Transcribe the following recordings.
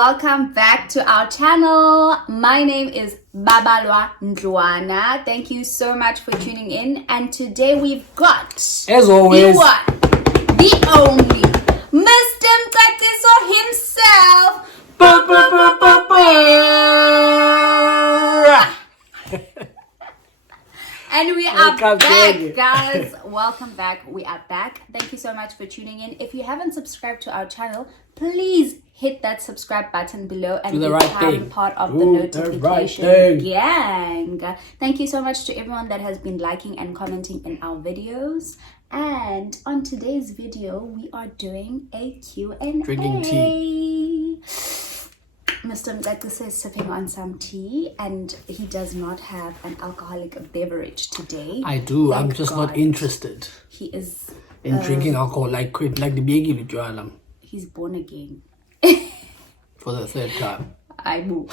welcome back to our channel. My name is Babalwa. Thank you so much for tuning in. And today we've got, as always, the one, the only, Mr. Mqaqiso himself. And we are back, guys. Welcome back. We are back. Thank you so much for tuning in. If you haven't subscribed to our channel, please hit that subscribe button below and become part of the notification gang. Thank you so much to everyone that has been liking and commenting in our videos. And on today's video, we are doing a Q&A. Drinking tea. Mr. Mqaqiso is sipping on some tea and he does not have an alcoholic beverage today. I do. I'm just not interested. He is in drinking alcohol like the biggie with Joalam. He's born again. For the third time. I move.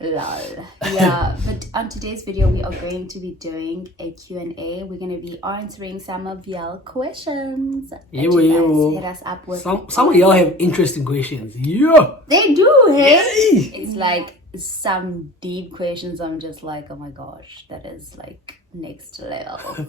Lol. Yeah, but on today's video we are going to be doing a Q&A. We're going to be answering some of y'all questions. Hit us up with. Some of y'all have interesting questions. Yeah. They do, hey? Yay. It's like some deep questions. I'm just like, oh my gosh, that is like next level.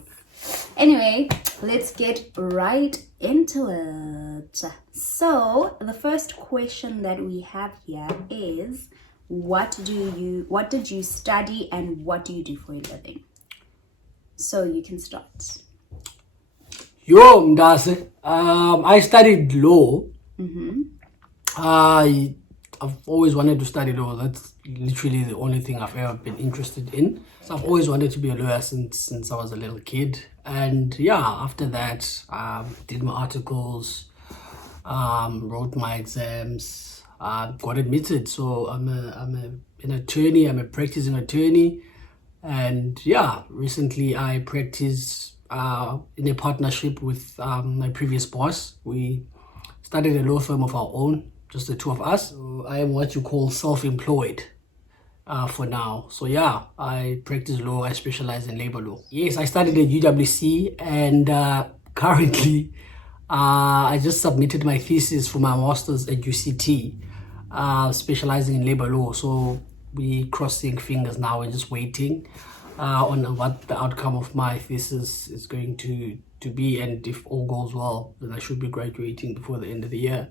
Anyway, let's get right into it. So the first question that we have here is, what did you study and what do you do for a living? So you can start. Yo, Mdase. I studied law. I've always wanted to study law. That's literally the only thing I've ever been interested in. So I've always wanted to be a lawyer since I was a little kid. And yeah, after that, did my articles, wrote my exams, got admitted. So I'm an attorney. I'm a practicing attorney. And yeah, recently I practiced in a partnership with my previous boss. We started a law firm of our own, just the two of us. So I am what you call self-employed for now. So yeah, I practice law. I specialize in labor law. Yes, I studied at UWC and currently I just submitted my thesis for my master's at UCT, specializing in labor law. So we crossing fingers now. We're just waiting on what the outcome of my thesis is going to be, and if all goes well, then I should be graduating before the end of the year.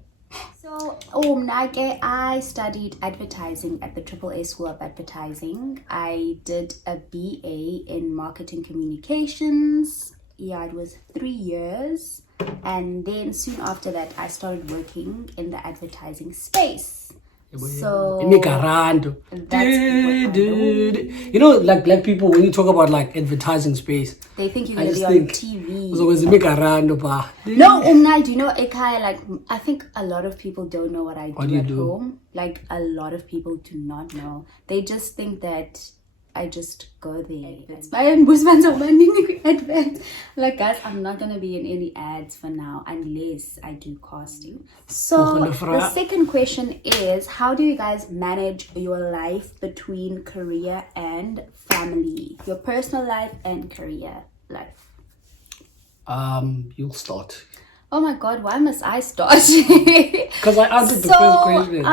So, I studied advertising at the AAA School of Advertising. I did a BA in marketing communications. Yeah, it was 3 years. And then soon after that, I started working in the advertising space. So that's you know, like black people, when you talk about like advertising space, they think you're gonna be on TV. No, do you know Ekaya? Like, I think a lot of people don't know what I do at home. Like, a lot of people do not know. They just think that I just go there. Like, guys, I'm not gonna be in any ads for now unless I do casting. So the second question is, how do you guys manage your life between career and family? Your personal life and career life. You'll start. Oh my god, why must I start? Because I answered the first question.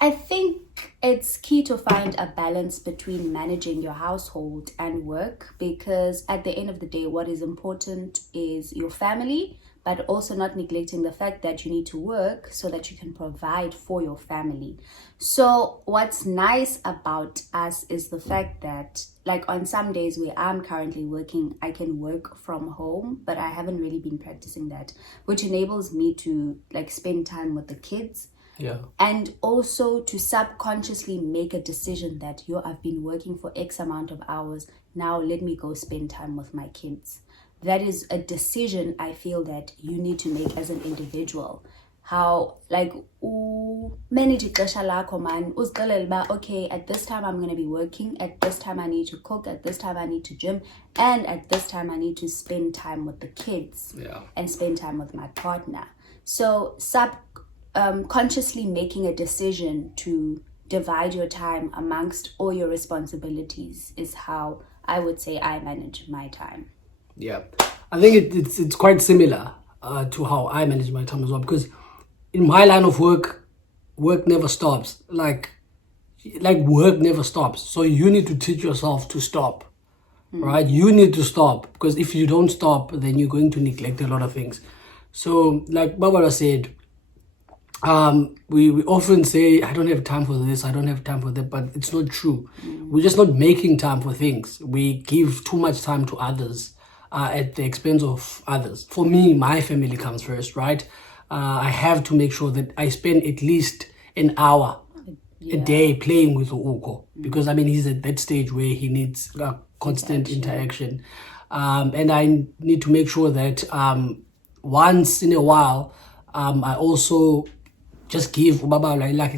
I think it's key to find a balance between managing your household and work, because at the end of the day, what is important is your family, but also not neglecting the fact that you need to work so that you can provide for your family. So what's nice about us is the fact that, like, on some days where I'm currently working, I can work from home, but I haven't really been practicing that, which enables me to like spend time with the kids. Yeah. And also to subconsciously make a decision that, I've been working for X amount of hours. Now let me go spend time with my kids. That is a decision I feel that you need to make as an individual. How, like, manage ixesha lakho man. Okay, at this time I'm going to be working. At this time I need to cook. At this time I need to gym. And at this time I need to spend time with the kids. Yeah. And spend time with my partner. So consciously making a decision to divide your time amongst all your responsibilities is how I would say I manage my time. Yeah, I think it's quite similar to how I manage my time as well, because in my line of work never stops. Like work never stops. So you need to teach yourself to stop. Right? You need to stop, because if you don't stop, then you're going to neglect a lot of things. So like Babalwa said, we often say, I don't have time for this, I don't have time for that, but it's not true. We're just not making time for things. We give too much time to others at the expense of others. For me, my family comes first, right? I have to make sure that I spend at least an hour a day playing with Uko, because I mean, he's at that stage where he needs constant interaction. And I need to make sure that once in a while, I also just give Babalwa like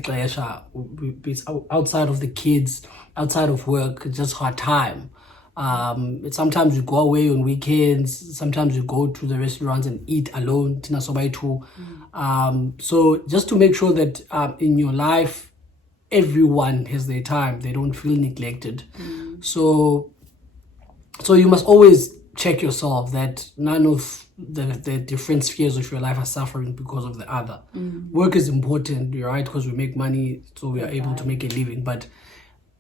it's outside of the kids, outside of work, just her time. Sometimes we go away on weekends, sometimes we go to the restaurants and eat alone, tina sobai too. So just to make sure that in your life, everyone has their time, they don't feel neglected. So you must always check yourself that none of the different spheres of your life are suffering because of the other. Work is important, right? Because we make money, so we are able to make a living. But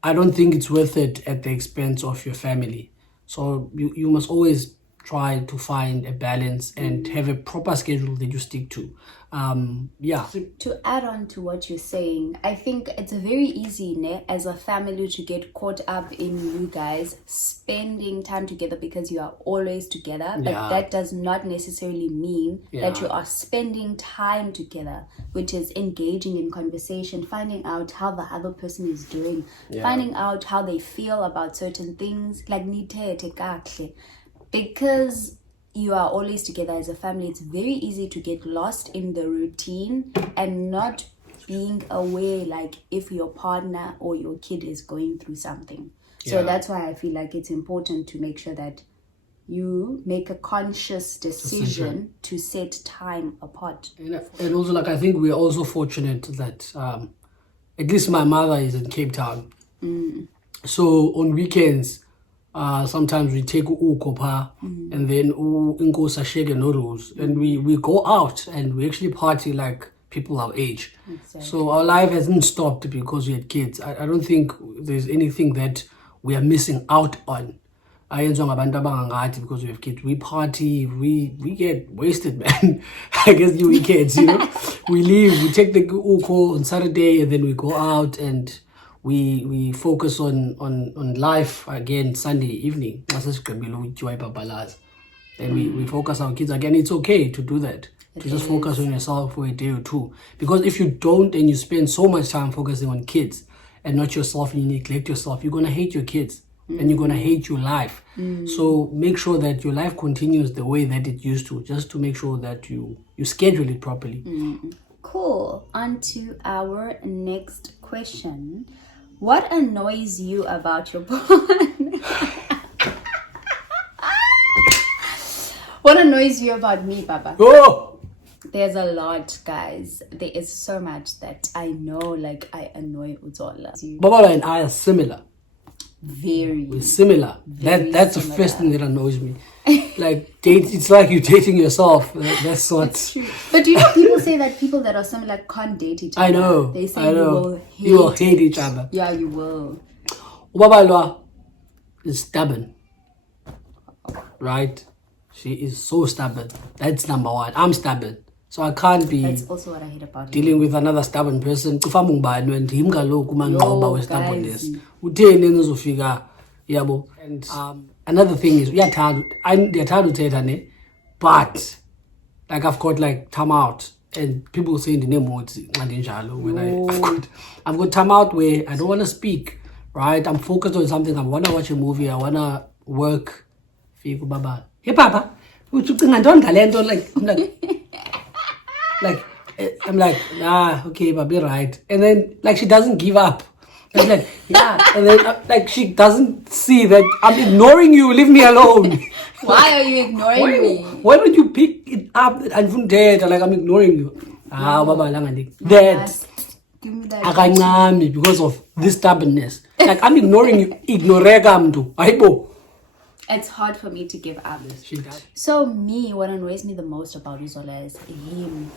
I don't think it's worth it at the expense of your family. So you must always try to find a balance and have a proper schedule that you stick to. To add on to what you're saying, I think it's very easy as a family to get caught up in you guys spending time together because you are always together, but that does not necessarily mean that you are spending time together, which is engaging in conversation, finding out how the other person is doing, finding out how they feel about certain things, like because you are always together as a family. It's very easy to get lost in the routine and not being aware, like if your partner or your kid is going through something. So that's why I feel like it's important to make sure that you make a conscious decision to set time apart. And also, like, I think we're also fortunate that at least my mother is in Cape Town. So on weekends, sometimes we take ukopa and then inkosa shege noodles, and we go out and we actually party like people our age. Exactly. So our life hasn't stopped because we had kids. I don't think there's anything that we are missing out on. Because we have kids, we party, we get wasted, man. I guess you weekends, we leave, we take the uko on Saturday, and then we go out and we focus on life again Sunday evening. And we focus on our kids again. It's okay to do that. To just focus on yourself for a day or two. Because if you don't and you spend so much time focusing on kids and not yourself, and you neglect yourself, you're gonna hate your kids and you're gonna hate your life. So make sure that your life continues the way that it used to, just to make sure that you schedule it properly. Cool. On to our next question. What annoys you about your partner? What annoys you about me, Baba? Oh! There's a lot, guys. There is so much that I know, like, I annoy Zola. Babalwa and I are similar. We're similar. That's the first thing that annoys me. Like, it's like you're dating yourself. That's what. That's true. But do you know people say that people that are similar can't date each other? I know. They say you will hate each other. Yeah, you will. Babalwa is stubborn. Right? She is so stubborn. That's number one. I'm stubborn. So I can't be. That's also what I hate about dealing with another stubborn person. And another thing is, but like I've got like time out, and people say in the name when I've got time out where I don't want to speak, right? I'm focused on something. I want to watch a movie. I want to work. Hey Papa, I'm like, okay, but be right. And then like she doesn't give up. I'm like, and then like she doesn't see that I'm ignoring you. Leave me alone. Why are you ignoring me? Why don't you pick it up and from dead? Like I'm ignoring you. Baba that. Give me that. Because of this stubbornness. Like I'm ignoring you. Ignorega mtu. Aibo. It's hard for me to give up. She does. So me, what annoys me the most about Zola is him.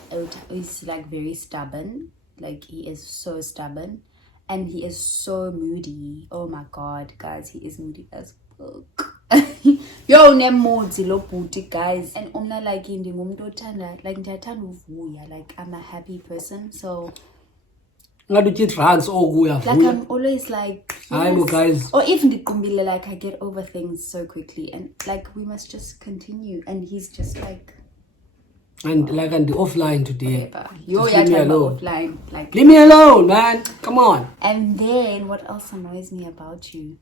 He's like very stubborn. Like he is so stubborn, and he is so moody. Oh my god, guys, he is moody as fuck. Yo, ne moody lo booty, guys. And umna like ndingumntu othanda like ndiyathanda uvuya. Like I'm a happy person, so. Like I'm always like, I know, guys. Or even the like I get over things so quickly, and like we must just continue. And he's just like, and like on the offline today. Yo, yeah, offline. Like, leave me alone, man. Come on. And then what else annoys me about you?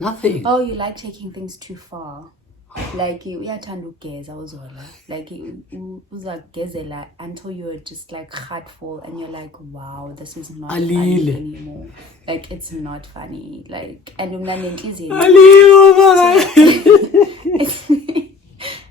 Nothing. Oh, you like taking things too far. Like you uyathanda ugeza uZola. Like uzagezela until you're just like heartful and you're like, wow, this is not funny anymore. Like it's not funny. Like and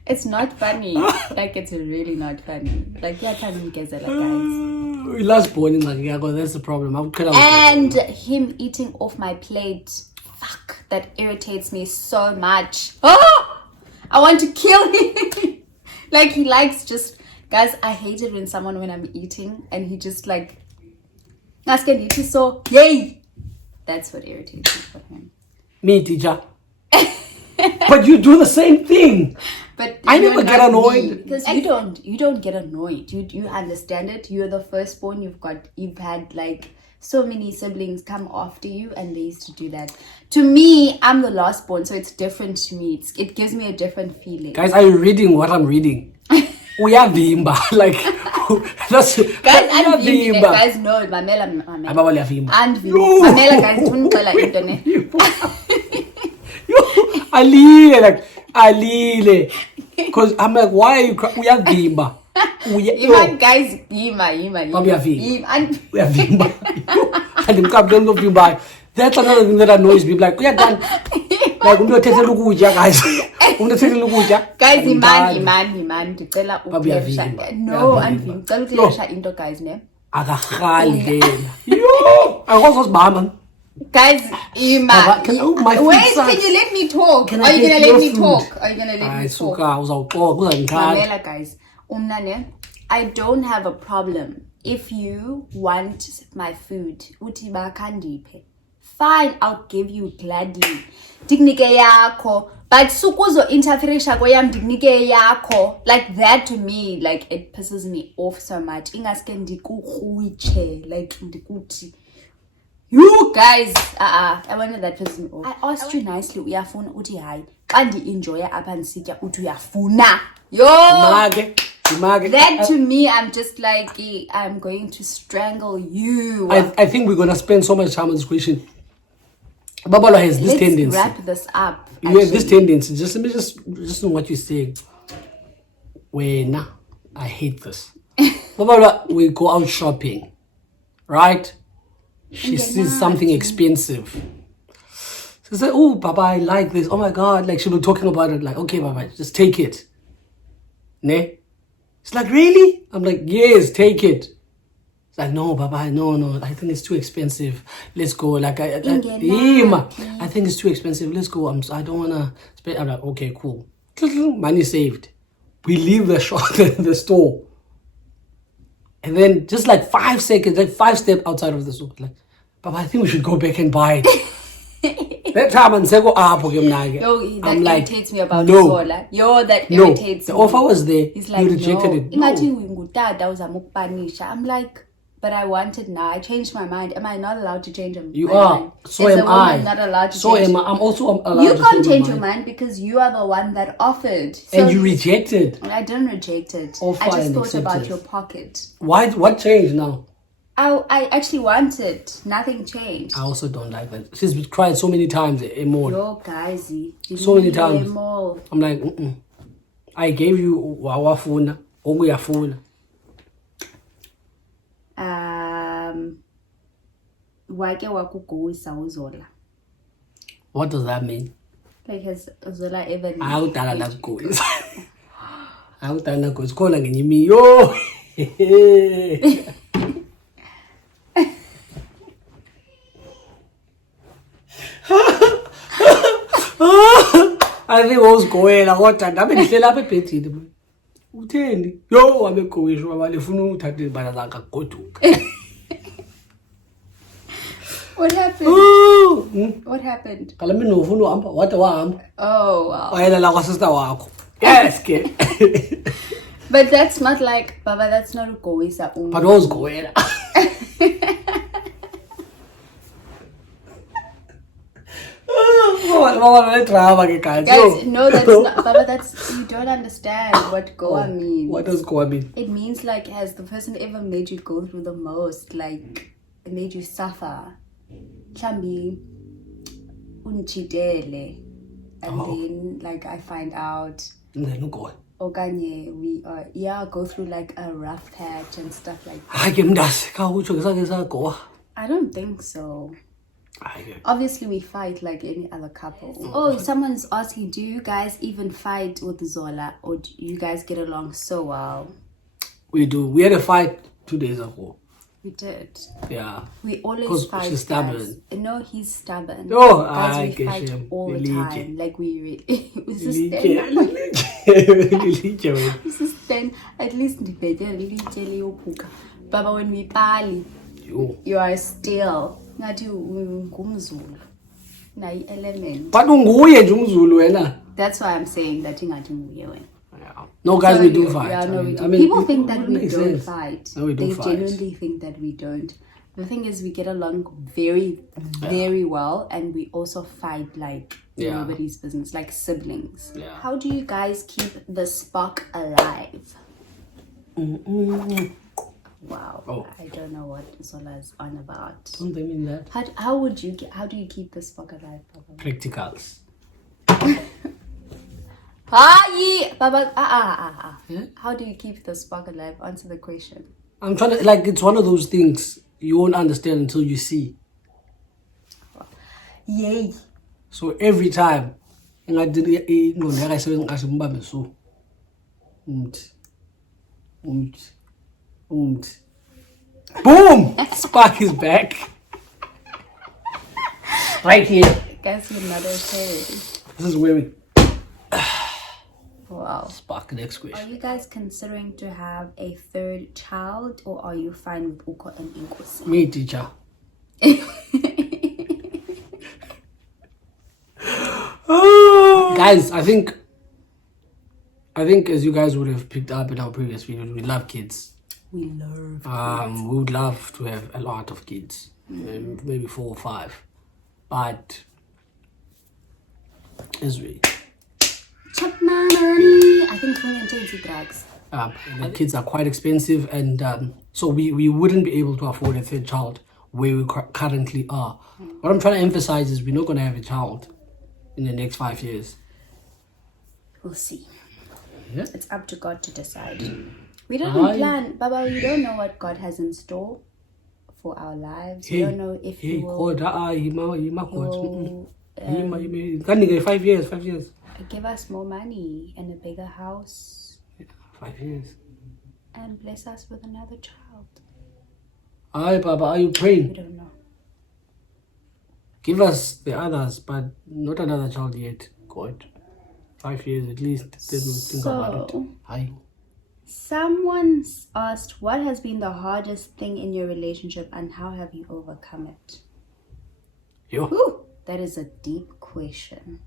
it's not funny. Like it's really not funny. Like uyathanda ugezela, guys. We last born like that's the problem. And him eating off my plate. Fuck, that irritates me so much. Oh! I want to kill him. Like he likes just, guys, I hate it when I'm eating and he just like, so yay. That's what irritates me for him. Me, teacher. But you do the same thing. But I never get annoyed. Because you don't get annoyed. You understand it. You're the firstborn. You've had like so many siblings come after you, and they used to do that. To me, I'm the last born, so it's different to me. It gives me a different feeling. Guys, are you reading what I'm reading? We are Vimba. Like, that's guys, I'm Vimba. Guys, no, Mamela. Babalwa Vimba. And Vimba. Mamela, guys, don't call her internet. Alile, like, Alile. Because I'm like, why are you crying? We are Vimba. Even guys, Vimba. We are Vimba. And the captain of Vimba. That's another thing that annoys me. Like, we are done. Like, we don't take a look at guys. We don't take a look at guys, Iman. To tell her, no, I'm tell her into guys' name. Yo, I was mama. Guys, Iman. Wait, can you let me talk? Are you gonna let me talk? Mamela, guys. I don't have a problem if you want my food. Utiba kandipe. Fine, I'll give you gladly. Dignike yako. But sukuzo interferisha koyam dignike yako. Like that to me, like it pisses me off so much. Ingaske ndikuhuiche. Like ndikuti. You guys, I wanted that pisses me off. I asked you nicely, uyafuna uti hai. Kandi enjoy apa nsitya uti uyafuna. Yo! That to me, I'm just like, I'm going to strangle you. I think we're gonna spend so much time on this question. Babalwa has this tendency. Let's wrap this up. You have this tendency. Just let me just know what you're saying. Nah, I hate this. Babalwa, we go out shopping, right? She sees something expensive. She said, "Oh, Baba, I like this. Oh my God!" Like she'll be talking about it. Like, okay, Baba, just take it. Ne? It's like, really? I'm like, yes, take it. It's like, no, Baba, no. I think it's too expensive. Let's go. Like, I think it's too expensive. Let's go. I don't want to spend. I'm like, okay, cool. Money saved. We leave the shop, the store. And then just like 5 seconds, like 5 steps outside of the store. Like, Baba, I think we should go back and buy it. That time and say go up. Yo, that irritates me about Zola. Yo, that irritates me. The offer was there. He's like, you rejected it. I'm like, but I want it now. I changed my mind. Am I not allowed to change my mind? You are. So am I. Not allowed to so change. am I. I'm also allowed you to can't change your mind because you are the one that offered. So and you rejected. I didn't reject it. Offer I just and thought about accepted. your pocket. Why? What changed now? I actually want it. Nothing changed. I also don't like that. She's cried so many times more. Yo, guys. So many times. I'm like, I gave you wawafuna, oguyafuna. Wake wakugowisa uZola. What does that mean? Like has Zola ever? Awudala nakugowisa. Awudala nakugowisa. Khona ngenye imi yo. I think wawuzigowela kodwa ndabe ndihlela apha ebhedini mna. Utheni? Yo wabegowisho baba lefuna uthatha ibala lakhe akugoduka. What happened? Ooh. What happened? Kala mina ufuna uhamba wade wahamba. Oh wow. Wayela la kwasister wakho. Yes ke. But that's not like Baba. That's not a goisa. But wawuzigowela. Guys, no, that's not, Baba. That's you don't understand what Goa means. What does Goa mean? It means like, has the person ever made you go through the most? Like, it made you suffer. Chambi, unchidele, and then like I find out. Then go. Okanye, we go through like a rough patch and stuff like that. I don't think so. Obviously, we fight like any other couple. Oh, someone's asking, do you guys even fight with Zola, or do you guys get along so well? We do. We had a fight 2 days ago. We did. Yeah. We always fight. She's stubborn. Guys. No, he's stubborn. Oh, guys, we fight all the time. Like we at least Baba, when we party, you are still. Ngathi ngumzulu nayi element. But unguye nje umzulu wena. That's why I'm saying that ingathi nguye wena. No, guys, we do fight. Yeah, no, I mean, people think that we don't fight. No, we do they fight. genuinely think that we don't. The thing is, we get along very, very well, and we also fight like nobody's business, like siblings. Yeah. How do you guys keep the spark alive? Wow. Oh. I don't know what Zola's on about. Don't they mean that? How do you keep the spark alive, Baba? Practicals. Baba. Yeah? How do you keep the spark alive? Answer the question. I'm trying to, like, it's one of those things you won't understand until you see. Yay. So every time, boom! Spark is back. Right here. Guess you're not okay. This is where we Wow. spark the next Are question. you guys considering to have a third child, or are you fine with Uko and Inkosi? Me, teacher. Guys, I think as you guys would have picked up in our previous videos, we love kids. We love We would love to have a lot of kids, maybe 4 or 5, but as we I think we intensive drugs. the kids are quite expensive, and so we wouldn't be able to afford a third child where we currently are. What I'm trying to emphasize is we're not going to have a child in the next 5 years. We'll see. Yeah. It's up to God to decide. We don't plan, Baba. We don't know what God has in store for our lives. We don't know if He will 5 years. 5 years. give us more money and a bigger house 5 years. and bless us with another child. Aye, Baba, are you We praying? don't know. Give us the others, but not another child yet. God. 5 years at least. Then we'll think about it. Aye. Someone's asked, what has been the hardest thing in your relationship and how have you overcome it? Yo. Whew, that is a deep question.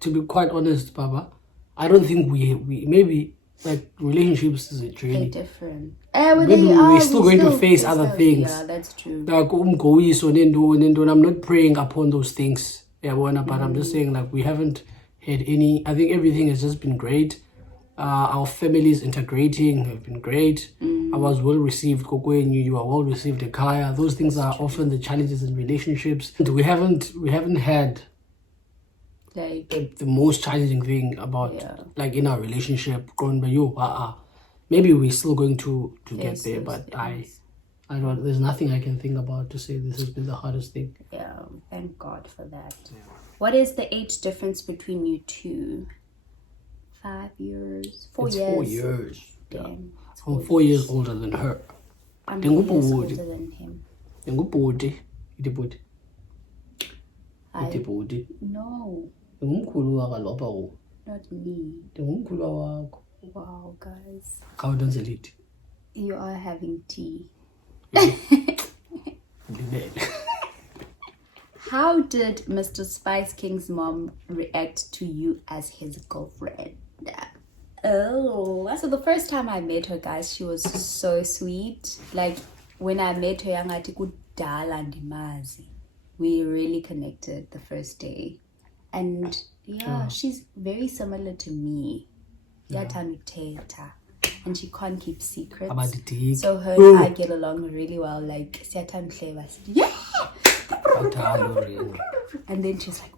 To be quite honest, Baba, I don't think we maybe like relationships is a They're journey. different. Maybe we're still going to face other things. Yeah, that's true. Like and I'm not praying upon those things. Yeah, but I'm just saying like we haven't had any. I think everything has just been great. Our families integrating have been great. I was well received, Kokweni, you are well received, Ekaya. Those things are often the challenges in relationships. And we haven't had Like, the most challenging thing about like in our relationship going by you. Maybe we're still going to get there, but I don't. There's nothing I can think about to say this has been the hardest thing. yeah, thank God for that. What is the age difference between you two? 5 years? 4 It's years? 4 years. Damn. it's I'm 4 years older than her. I'm Then 4 years who- older than him. Ngubhuti, itibhuti, I- itibhuti. No. Ngumkhulu wakalopha Not me. ngumkhulu wakho. Wow, guys. How does it eat? You are having tea. How did Mr. Spice King's mom react to you as his girlfriend? Oh, so the first time I met her, guys, she was so sweet. Like when I met her, yangathi kudala ndimazi. We really connected the first day, and yeah, she's very similar to me. Yathanda uthetha, and she can't keep secrets. So her and I get along really well. Like siyathanda uhleba, yeah. And then she's like,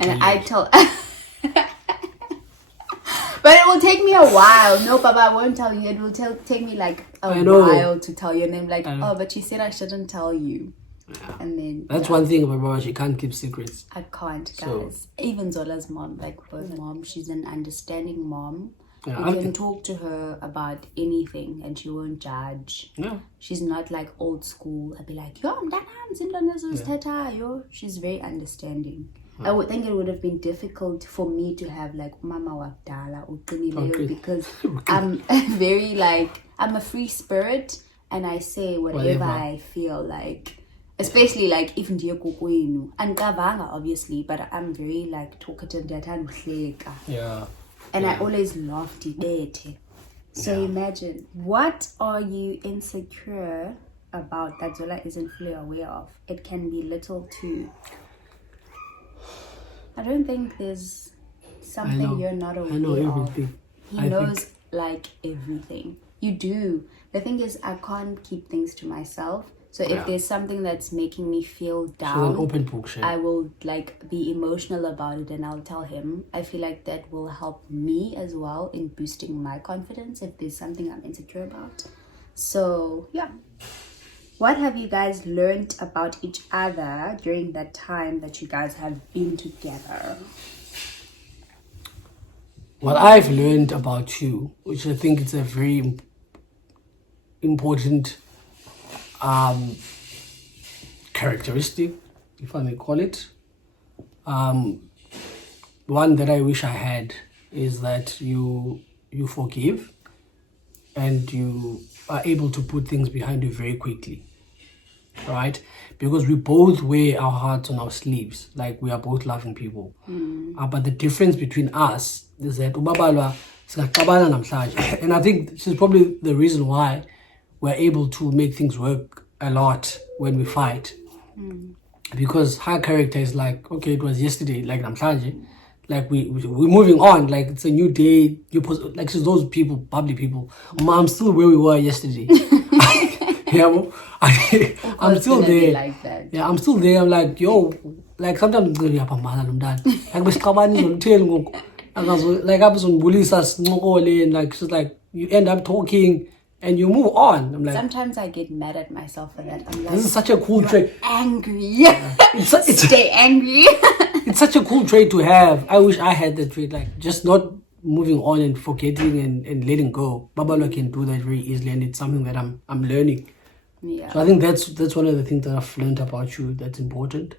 and I tell. But it will take me a while. No, Baba, I won't tell you. It will take me like a while to tell you. And then I'm like, oh, but she said I shouldn't tell you. Yeah. And then that's one thing about Baba, she can't keep secrets. I can't, guys. Even Zola's mom, like both mom, she's an understanding mom. Yeah, you can talk to her about anything and she won't judge. Yeah. She's not like old school. I'd be like, yo, she's very understanding. I would think it would have been difficult for me to have like Mama Wabdala or because I'm very like, I'm a free spirit and I say whatever I feel like. Especially like even ndiye kokwenu and Kavanga obviously, but I'm very like talkative. Yeah. And I always laughed it. So imagine, what are you insecure about that Zola isn't fully aware of? It can be little too. I don't think there's something you're not aware of. I know everything. He knows like everything. You do. The thing is, I can't keep things to myself. So if there's something that's making me feel down, an open book, I will like be emotional about it and I'll tell him. I feel like that will help me as well in boosting my confidence if there's something I'm insecure about. So yeah. What have you guys learned about each other during that time that you guys have been together? What I've learned about you, which I think is a very important characteristic, if I may call it. One that I wish I had is that you forgive and you are able to put things behind you very quickly. Right? Because we both wear our hearts on our sleeves. Like we are both loving people. But the difference between us is that Babalwa singaqabana namhlanje. And I think this is probably the reason why we're able to make things work a lot when we fight. Because her character is like, okay, it was yesterday, like namhlanje. Like we're moving on, like it's a new day. Like she's those people, bubbly people. I'm still where we were yesterday. Yeah, I'm still there. Like that. Yeah, I'm still there. I'm like, yo, like sometimes like like she's like, you end up talking and you move on. I'm like, sometimes I get mad at myself for that. I'm like, this is such a cool trait. Angry. Yeah. Stay angry. It's such a cool trait to have. I wish I had that trait, like just not moving on and forgetting and letting go. Babalwa can do that very easily, and it's something that I'm learning. Yeah. So I think that's one of the things that I've learned about you that's important.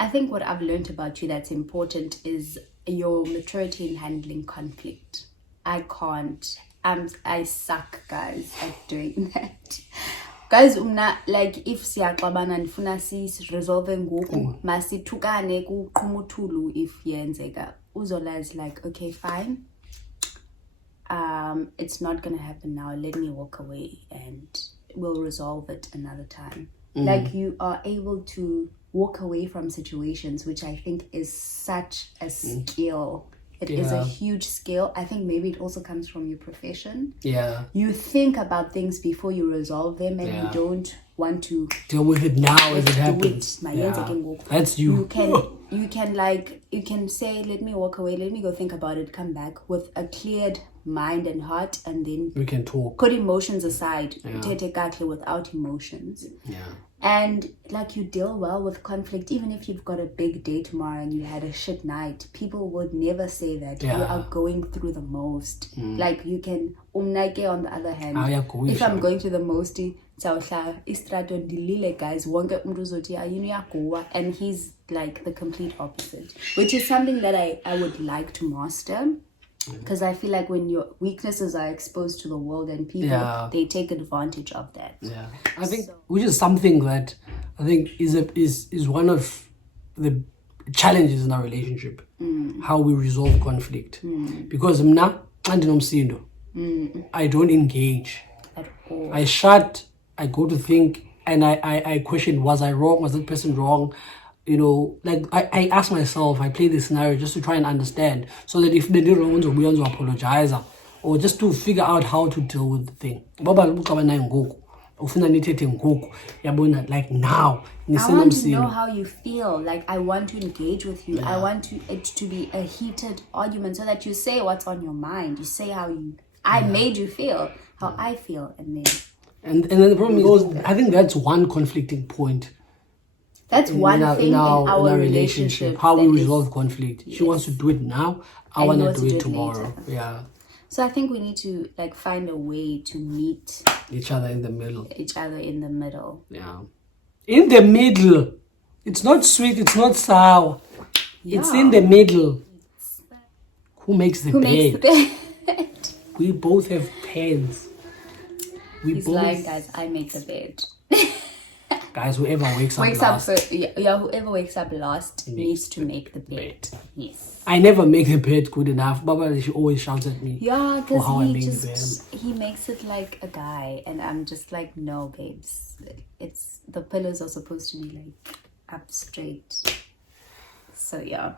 I think what I've learned about you that's important is your maturity in handling conflict. I can't. I suck, guys, at doing that. Guys, like if siyaxabana ndifuna resolve ngoku masithukane kuqhumuthulu if yenzeka. Uzola is like, okay, fine. It's not gonna happen now. Let me walk away and we'll resolve it another time. Like you are able to walk away from situations, which I think is such a skill. It is a huge skill. I think maybe it also comes from your profession. Yeah. You think about things before you resolve them and you don't want to deal with it now as it happens. That's you. You can say, let me walk away, let me go think about it, come back with a cleared mind and heart, and then we can talk. Put emotions aside. Without emotions. Yeah. And like you deal well with conflict, even if you've got a big day tomorrow and you had a shit night, people would never say that you are going through the most. Like you can, on the other hand, if I'm going through the most, Sawuhlala istrato ndilile guys wonke umuntu uzothi yini uyagowa, and he's like the complete opposite, which is something that I would like to master, because I feel like when your weaknesses are exposed to the world and people, they take advantage of that. Yeah, I think which is something that I think is one of the challenges in our relationship, how we resolve conflict, because mna andinomsindo, I don't engage at all. I shut, I go to think, and I question, was I wrong? Was that person wrong? You know, like I ask myself, I play this scenario just to try and understand, so that if they did wrong, we want to apologize, or just to figure out how to deal with the thing. Like now, I want to know how you feel. Like, I want to engage with you. I want it to be a heated argument, so that you say what's on your mind. You say how I made you feel, how I feel, and then the problem is, I think that's one conflicting point. That's one thing in our relationship. How we resolve conflict. She wants to do it now. I want to do it tomorrow. Later. Yeah. So I think we need to like find a way to meet each other in the middle. Yeah. In the middle. It's not sweet. It's not sour. Yeah. It's in the middle. Who makes the bed? We both have pens. He's like, guys, I make the bed. Guys, whoever wakes up last. Whoever wakes up last needs to make the bed. Yes. I never make the bed good enough. Baba, she always shouts at me. Yeah, because he makes it like a guy, and I'm just like, no, babes. It's the pillows are supposed to be like up straight. So yeah.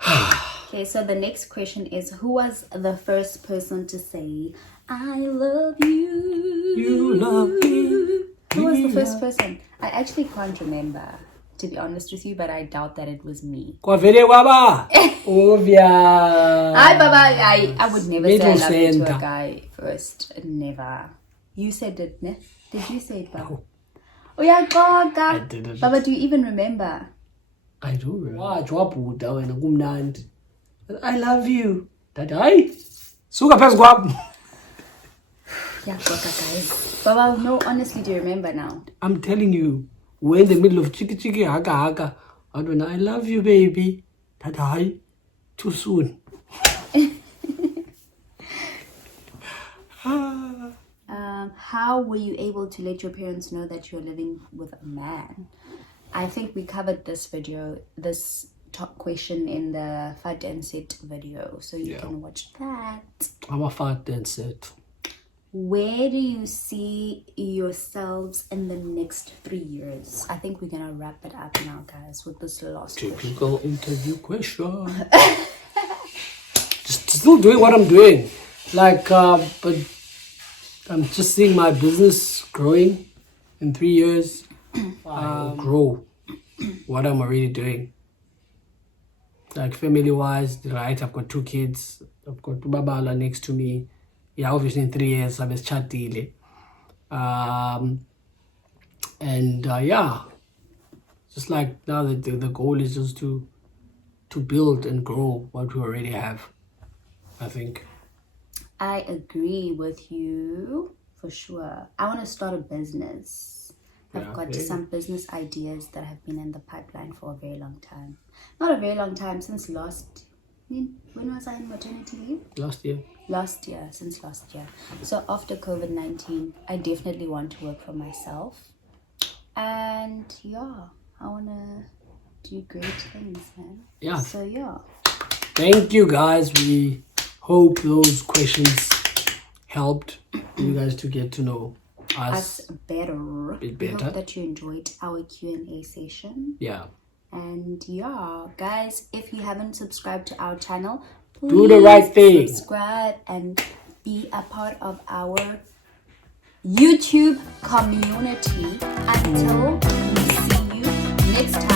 Okay, so the next question is, who was the first person to say, I love you? You love me. Who was the first person? I actually can't remember, to be honest with you, but I doubt that it was me. Baba. I would never say I love you to a guy first. Never. You said it, ne? Did you say it, Baba? No. Oh yeah, God. I didn't. Baba, do you even remember? I do remember. I love you. Dadai. Suka pes guap. Yeah, guys. Baba, no, honestly, do you remember now? I'm telling you, we're in the middle of chiki haka. I don't know. I love you, baby. Dadai. Too soon. How were you able to let your parents know that you're living with a man? I think we covered this top question in the Fat and Sit video, so you can watch that. I'm a Fat and Sit. Where do you see yourselves in the next 3 years? I think we're gonna wrap it up now, guys, with this last typical interview question. Just still doing what I'm doing, like, but I'm just seeing my business growing in 3 years. Grow what I'm already doing. Like family-wise, right? I've got 2 kids. I've got Babalwa next to me. Yeah, obviously in 3 years, I'm chatting. Just like now that the goal is just to build and grow what we already have, I think. I agree with you for sure. I want to start a business. I've got some business ideas that have been in the pipeline for a very long time. Not a very long time, since when was I in maternity leave? Since last year. So after COVID-19, I definitely want to work for myself. And I want to do great things, man. Yeah. So thank you, guys. We hope those questions helped you guys to get to know us better. A bit better. We hope that you enjoyed our Q&A session. Yeah. And guys, if you haven't subscribed to our channel, please do the right thing. Subscribe and be a part of our YouTube community. Until we see you next time.